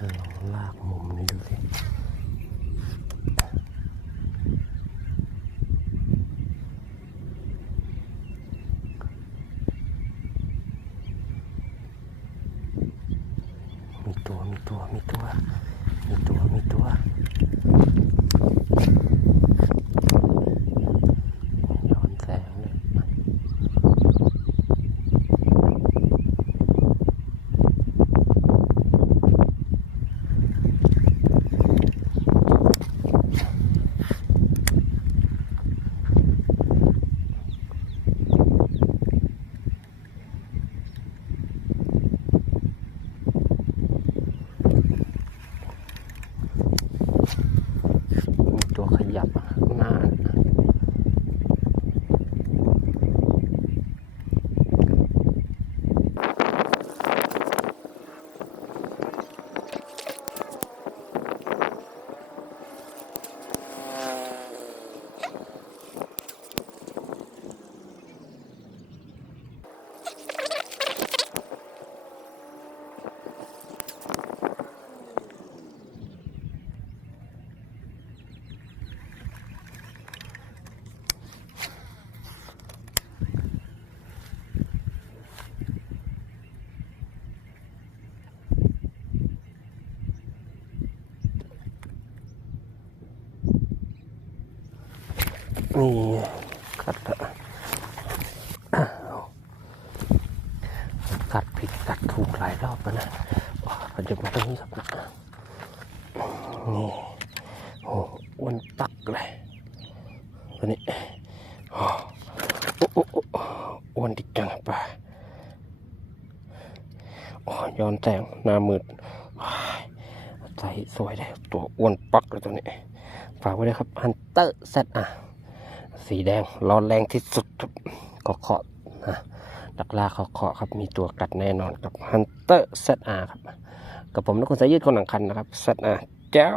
ลองลากมุมนี้ดูสิมีตัว มีตัว มีตัว มีตัว มีตัว ย้อนแสงเลย มีตัว ขยับข้าง น้านี่กัดอะอ้าวกัดผิดกัดถูกหลายรอบแล้วนะว้าวเราจะมาตรงนี้ครับนะนี่โอ้อ้วนปักเลยตัวนี้โอ้โอ้โอ้โอ้อ้วนดิจังป่ะโอ้ย้อนแสงหน้ามืดว้ายใจสวยเลยตัวอ้วนปักเลยตัวนี้ ฝากไว้ด้วยครับฮันเตอร์เซตอะ สีแดงร้อนแรงที่สุดครับก็เคาะนะดักล่าเขาเคาะครับมีตัวกัดแน่นอนกับฮันเตอร์เซตอาครับกับผมนักคนสายยืดคนหลังคันนะครับเซตอาเจ้า